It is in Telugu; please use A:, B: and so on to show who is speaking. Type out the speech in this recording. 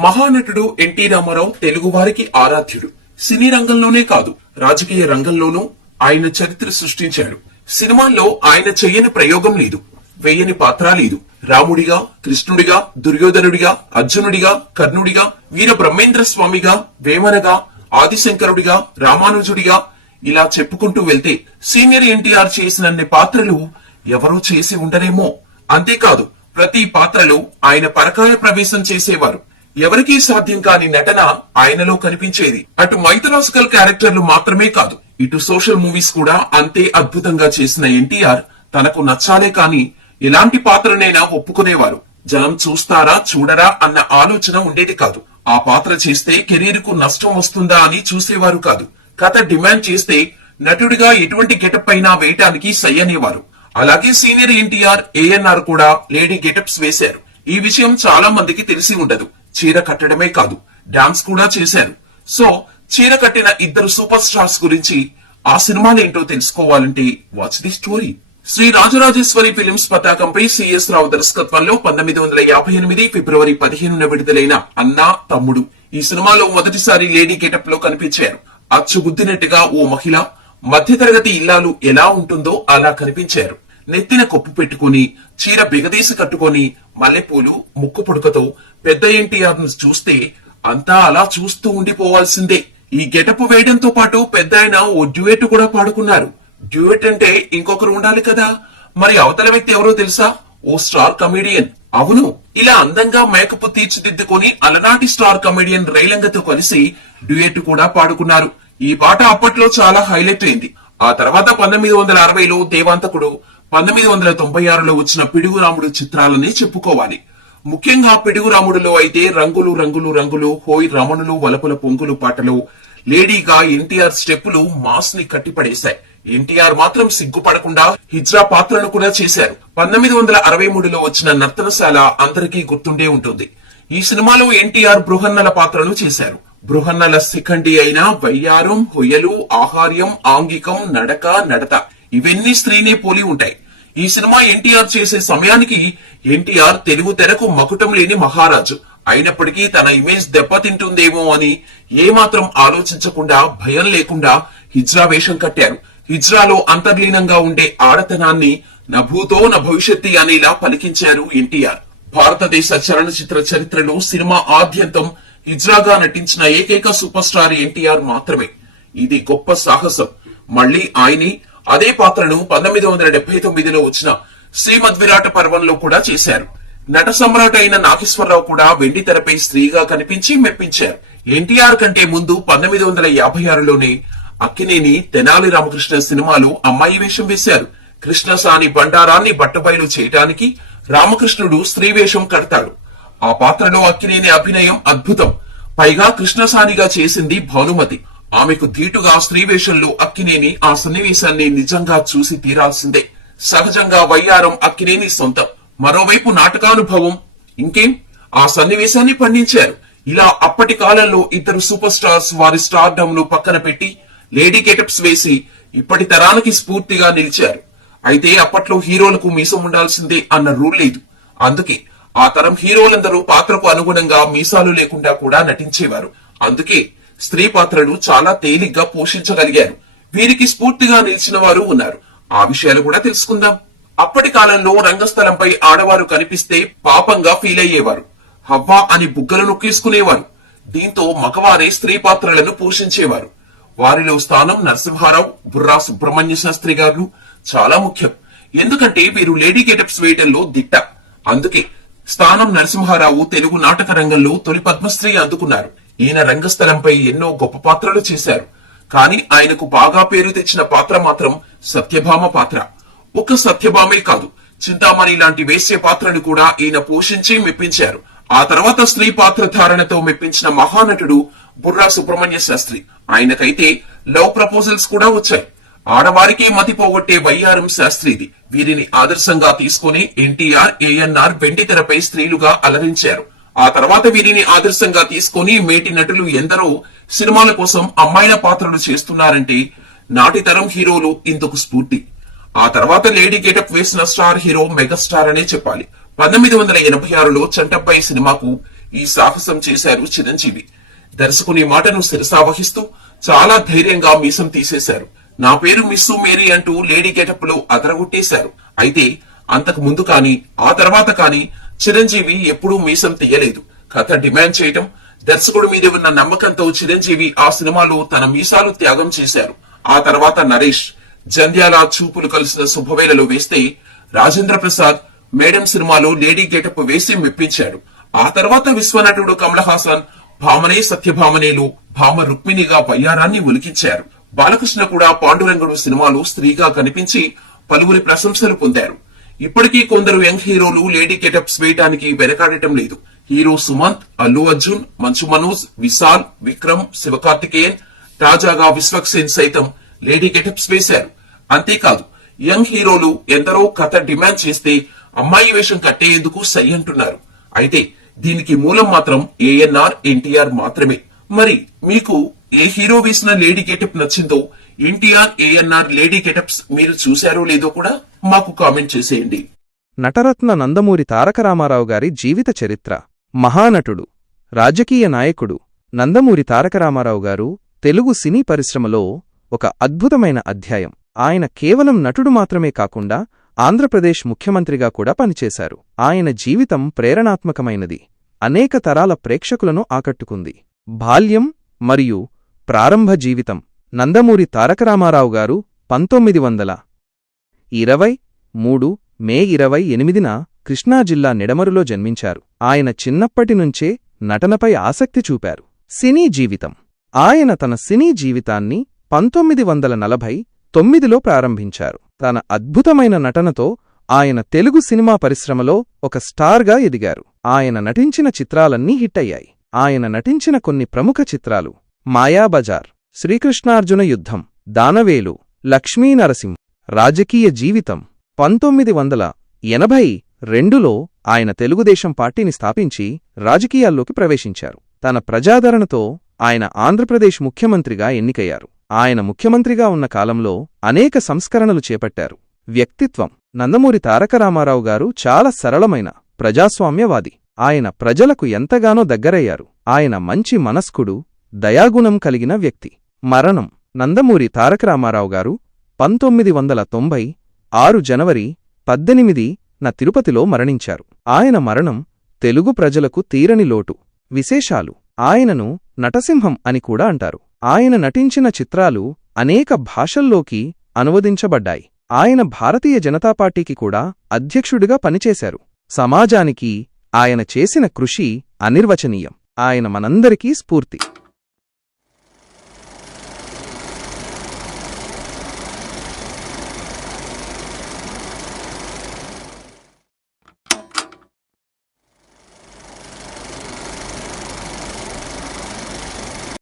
A: మహానటుడు ఎన్టీ రామారావు తెలుగు వారికి ఆరాధ్యుడు. సినీ రంగంలోనే కాదు రాజకీయ రంగంలోనూ ఆయన చరిత్ర సృష్టించాడు. సినిమాల్లో ఆయన చెయ్యని ప్రయోగం లేదు వేయని పాత్ర లేదు. రాముడిగా కృష్ణుడిగా దుర్యోధనుడిగా అర్జునుడిగా కర్ణుడిగా వీర బ్రహ్మేంద్ర స్వామిగా వేమనగా ఆదిశంకరుడిగా రామానుజుడిగా ఇలా చెప్పుకుంటూ వెళ్తే సీనియర్ ఎన్టీఆర్ చేసినన్ని పాత్రలు ఎవరో చేసి ఉండరేమో. అంతేకాదు ప్రతి పాత్రలో ఆయన పరకాయ ప్రవేశం చేసేవారు. ఎవరికీ సాధ్యం కాని నటన ఆయనలో కనిపించేది. అటు మైథలాజికల్ క్యారెక్టర్లు మాత్రమే కాదు ఇటు సోషల్ మూవీస్ కూడా అంతే అద్భుతంగా చేసిన ఎన్టీఆర్ తనకు నచ్చాలే కాని ఎలాంటి పాత్రనైనా ఒప్పుకునేవారు. జనం చూస్తారా చూడరా అన్న ఆలోచన ఉండేది కాదు. ఆ పాత్ర చేస్తే కెరీర్కు నష్టం వస్తుందా అని చూసేవారు కాదు. కథ డిమాండ్ చేస్తే నటుడిగా ఎటువంటి గెటప్ అయినా వేయటానికి సై అనేవారు అలాగే సీనియర్ ఎన్టీఆర్ ఏఎన్ఆర్ కూడా లేడీ గెటప్స్ వేశారు. ఈ విషయం చాలా మందికి తెలిసి ఉండదు. చీర కట్టడమే కాదు డాన్స్ కూడా చేశారు. సో చీర కట్టిన ఇద్దరు సూపర్ స్టార్స్ గురించి ఆ సినిమాలు ఏంటో తెలుసుకోవాలంటే watch the story. Sri Rajarajeshwari films పతాకంపై సిఎస్ రావు దర్శకత్వంలో పంతొమ్మిది వందల యాభై ఎనిమిది ఫిబ్రవరి పదిహేనున విడుదలైన అన్నా తమ్ముడు. ఈ సినిమాలో మొదటిసారి లేడీ గెటప్లో కనిపించారు అచ్చుగుద్దినట్టుగా ఓ మహిళ మధ్యతరగతి ఇల్లాలు ఎలా ఉంటుందో అలా కనిపించారు. నెత్తిన కొప్పు పెట్టుకుని చీర బిగదీసి కట్టుకొని మల్లెపూలు ముక్కు పుడకతో పెద్ద ఎన్టీఆర్ను చూస్తే అంతా అలా చూస్తూ ఉండిపోవాల్సిందే. ఈ గెటప్ వేయడంతో పాటు పెద్ద ఆయన ఓ డ్యూయట్ కూడా పాడుకున్నారు. డ్యూయట్ అంటే ఇంకొకరు ఉండాలి కదా? మరి అవతల వ్యక్తి ఎవరో తెలుసా? ఓ స్టార్ కమెడియన్. అవును ఇలా అందంగా మేకప్ తీర్చిదిద్దుకొని అలనాటి స్టార్ కమెడియన్ రైలంగతో కలిసి డ్యూయట్ కూడా పాడుకున్నారు. ఈ పాట అప్పట్లో చాలా హైలైట్ అయింది. ఆ తర్వాత పంతొమ్మిది వందల అరవైలో దేవాంతకుడు పంతొమ్మిది వందల తొంభై ఆరులో వచ్చిన పిడుగురాముడు చిత్రాలని చెప్పుకోవాలి. ముఖ్యంగా పిడుగురాముడులో అయితే రంగులు రంగులు రంగులు హోయ్ రమణులు వలపుల పొంగులు పాటలు లేడీగా ఎన్టీఆర్ స్టెప్పులు మాస్ని కట్టిపడేశాయి. ఎన్టీఆర్ మాత్రం సిగ్గుపడకుండా హిజ్రా పాత్రను కూడా చేశారు. పంతొమ్మిది వందల అరవై మూడులో వచ్చిన నర్తనశాల అందరికీ గుర్తుండే ఉంటుంది. ఈ సినిమాలో ఎన్టీఆర్ బృహన్నల పాత్రను చేశారు. బృహన్నల శిఖండి అయిన వయ్యారం హొయ్యలు ఆహార్యం ఆంగికం నడక నడత ఇవన్నీ స్త్రీనే పోలి ఉంటాయి. ఈ సినిమా ఎన్టీఆర్ చేసే సమయానికి ఎన్టీఆర్ తెలుగు తెరకు మకుటం లేని మహారాజు. అయినప్పటికీ తన ఇమేజ్ దెబ్బతింటుందేమో అని ఏమాత్రం ఆలోచించకుండా భయం లేకుండా హిజ్రా వేషం కట్టారు. హిజ్రాలో అంతర్లీనంగా ఉండే ఆడతనాన్ని నభూతో న భవిష్యత్తు అనేలా పలికించారు ఎన్టీఆర్. భారతదేశ చలనచిత్ర చరిత్రలో సినిమా ఆద్యంతం హిజ్రాగా నటించిన ఏకైక సూపర్ స్టార్ ఎన్టీఆర్ మాత్రమే. ఇది గొప్ప సాహసం. మళ్ళీ ఆయనే అదే పాత్రను పంతొమ్మిది వందల డెబ్బై తొమ్మిదిలో వచ్చిన శ్రీమద్ విరాట పర్వంలో కూడా చేశారు. నట సమ్రాట్ అయిన నాగేశ్వరరావు కూడా వెండి తెరపై స్త్రీగా కనిపించి మెప్పించారు. ఎన్టీఆర్ కంటే ముందు పంతొమ్మిది వందల యాభై ఆరులోనే అక్కినేని తెనాలి రామకృష్ణ సినిమాలో అమ్మాయి వేషం వేశారు. కృష్ణసాని బండారాన్ని బట్టబయలు చేయటానికి రామకృష్ణుడు స్త్రీ వేషం కడతాడు. ఆ పాత్రలో అక్కినేని అభినయం అద్భుతం. పైగా కృష్ణసానిగా చేసింది భానుమతి. ఆమెకు ధీటుగా స్త్రీవేషంలో అక్కినేని ఆ సన్నివేశాన్ని నిజంగా చూసి తీరాల్సిందే. సహజంగా వయ్యారం అక్కినేని సొంతం. మరోవైపు నాటకానుభవం. ఇంకేం? ఆ సన్నివేశాన్ని పండించారు. ఇలా అప్పటి కాలంలో ఇద్దరు సూపర్ స్టార్స్ వారి స్టార్డమ్ను పక్కన పెట్టి లేడీ గెటప్స్ వేసి ఇప్పటి తరానికి స్ఫూర్తిగా నిలిచారు. అయితే అప్పట్లో హీరోలకు మీసం ఉండాల్సిందే అన్న రూల్ లేదు. అందుకే ఆ తరం హీరోలందరూ పాత్రకు అనుగుణంగా మీసాలు లేకుండా కూడా నటించేవారు. అందుకే స్త్రీ పాత్రలు చాలా తేలిగ్గా పోషించగలిగారు. వీరికి స్ఫూర్తిగా నిలిచిన వారు ఉన్నారు. ఆ విషయాలు కూడా తెలుసుకుందాం. అప్పటి కాలంలో రంగస్థలంపై ఆడవారు కనిపిస్తే పాపంగా ఫీల్ అయ్యేవారు. హవ్వ అని బుగ్గలు నొక్కేసుకునేవారు. దీంతో మగవారే స్త్రీ పాత్రలను పోషించేవారు. వారిలో స్థానం నరసింహారావు బుర్రా సుబ్రహ్మణ్య శాస్త్రి గారు చాలా ముఖ్యం. ఎందుకంటే వీరు లేడీ గెటప్స్ వేయటంలో దిట్ట. అందుకే స్థానం నరసింహారావు తెలుగు నాటక రంగంలో తొలి పద్మశ్రీ అందుకున్నారు. ఈయన రంగస్థలంపై ఎన్నో గొప్ప పాత్రలు చేశారు. కానీ ఆయనకు బాగా పేరు తెచ్చిన పాత్ర మాత్రం సత్యభామ పాత్ర. ఒక సత్యభామే కాదు చింతామణి లాంటి వేశ్య పాత్రను కూడా ఈయన పోషించి మెప్పించారు. ఆ తర్వాత స్త్రీ పాత్ర ధారణతో మెప్పించిన మహానటుడు బుర్రా సుబ్రహ్మణ్య శాస్త్రి. ఆయనకైతే లవ్ ప్రపోజల్స్ కూడా వచ్చాయి. ఆడవారికే మతి పోగొట్టే వైఆర్ఎం శాస్త్రిది. వీరిని ఆదర్శంగా తీసుకుని ఎన్టీఆర్ ఏఎన్ఆర్ వెండి తెరపై స్త్రీలుగా అలరించారు. ఆ తర్వాత వీరిని ఆదర్శంగా తీసుకొని మేటి నటులు ఎందరో సినిమాల కోసం అమ్మాయిల పాత్రలు చేస్తున్నారంటే నాటి తరం హీరోలు ఇందుకు స్ఫూర్తి. ఆ తర్వాత లేడీ గేటప్ వేసిన స్టార్ హీరో మెగాస్టార్ అనే చెప్పాలి. పంతొమ్మిది వందల ఎనభై ఆరులో చంటబ్బాయి సినిమాకు ఈ సాహసం చేశారు చిరంజీవి. దర్శకుని మాటను శిరసావహిస్తూ చాలా ధైర్యంగా మీసం తీసేశారు. నా పేరు మిస్సు మేరీ అంటూ లేడీ గెటప్లో అదరగొట్టేశారు. అయితే అంతకు ముందు కాని ఆ తర్వాత కానీ చిరంజీవి ఎప్పుడూ మీసం తీయలేదు. కథ డిమాండ్ చేయటం దర్శకుడి మీద ఉన్న నమ్మకంతో చిరంజీవి ఆ సినిమాలో తన మీసాలు త్యాగం చేశారు. ఆ తర్వాత నరేష్ జంధ్యాల చూపులు కలిసిన శుభవేళలో వేస్తే రాజేంద్ర ప్రసాద్ మేడం సినిమాలో లేడీ గెటప్ వేసి మెప్పించాడు. ఆ తర్వాత విశ్వనటుడు కమల్ హాసన్ భామనే సత్యభామనేలు భామ రుక్మిణిగా బయ్యారాన్ని ఉలికించారు బాలకృష్ణ కూడా పాండురంగుడు సినిమాలో స్త్రీగా కనిపించి పలువురి ప్రశంసలు పొందారు. ఇప్పటికీ కొందరు యంగ్ హీరోలు లేడీ గెటప్స్ వేయటానికి వెనకాడటం లేదు. హీరో సుమంత్ అల్లు అర్జున్ మంచు మనోజ్ విశాల్ విక్రమ్ శివకార్తికేయన్ తాజాగా విశ్వక్ సేన్ సైతం లేడీ గెటప్స్ వేశారు. అంతేకాదు యంగ్ హీరోలు ఎందరో కథ డిమాండ్ చేస్తే అమ్మాయి వేషం కట్టేందుకు సై అంటున్నారు. అయితే దీనికి మూలం మాత్రం ఏఎన్ఆర్ ఎన్టీఆర్ మాత్రమే. మరి మీకు ఏ హీరో వేసిన లేడీ గెటప్ నచ్చిందో ఎన్టీఆర్ ఏఎన్ఆర్ లేడీ గెటప్స్ మీరు చూశారో లేదో కూడా మాకు కామెంట్ చేసేయండి.
B: నటరత్న నందమూరి తారక రామారావు గారి జీవిత చరిత్ర. మహానటుడు రాజకీయ నాయకుడు నందమూరి తారక రామారావు గారు తెలుగు సినీ పరిశ్రమలో ఒక అద్భుతమైన అధ్యాయం. ఆయన కేవలం నటుడు మాత్రమే కాకుండా ఆంధ్రప్రదేశ్ ముఖ్యమంత్రిగా కూడా పనిచేశారు. ఆయన జీవితం ప్రేరణాత్మకమైనది. అనేక తరాల ప్రేక్షకులను ఆకట్టుకుంది. బాల్యం మరియు ప్రారంభ జీవితం. నందమూరి తారకరామారావుగారు గారు పంతొమ్మిది వందల ఇరవై మూడు మే ఇరవై ఎనిమిదిన కృష్ణా జిల్లా నిడమరులో జన్మించారు. ఆయన చిన్నప్పటినుంచే నటనపై ఆసక్తి చూపారు. సినీ జీవితం. ఆయన తన సినీ జీవితాన్ని పంతొమ్మిది వందల నలభై తొమ్మిదిలో ప్రారంభించారు. తన అద్భుతమైన నటనతో ఆయన తెలుగు సినిమా పరిశ్రమలో ఒక స్టార్గా ఎదిగారు. ఆయన నటించిన చిత్రాలన్నీ హిట్టయ్యాయి. ఆయన నటించిన కొన్ని ప్రముఖ చిత్రాలు మాయాబజార్ శ్రీకృష్ణార్జున యుద్ధం దానవేలు లక్ష్మీనరసింహ రాజకీయ జీవితం పంతొమ్మిది వందల ఎనభై రెండులో ఆయన తెలుగుదేశం పార్టీని స్థాపించి రాజకీయాల్లోకి ప్రవేశించారు. తన ప్రజాదరణతో ఆయన ఆంధ్రప్రదేశ్ ముఖ్యమంత్రిగా ఎన్నికయ్యారు. ఆయన ముఖ్యమంత్రిగా ఉన్న కాలంలో అనేక సంస్కరణలు చేపట్టారు. వ్యక్తిత్వం నందమూరి తారక రామారావు గారు చాలా సరళమైన ప్రజాస్వామ్యవాది. ఆయన ప్రజలకు ఎంతగానో దగ్గరయ్యారు. ఆయన మంచి మనస్కుడు దయాగుణం కలిగిన వ్యక్తి. మరణం. నందమూరి తారక రామారావు గారు పంతొమ్మిది వందల తొంభై ఆరు జనవరి పద్దెనిమిది న తిరుపతిలో మరణించారు. ఆయన మరణం తెలుగు ప్రజలకు తీరని లోటు. విశేషాలు. ఆయనను నటసింహం అని కూడా అంటారు. ఆయన నటించిన చిత్రాలు అనేక భాషల్లోకి అనువదించబడ్డాయి. ఆయన భారతీయ జనతా పార్టీకి కూడా అధ్యక్షుడిగా పనిచేశారు. సమాజానికి ఆయన చేసిన కృషి అనిర్వచనీయం. ఆయన మనందరికీ స్ఫూర్తి.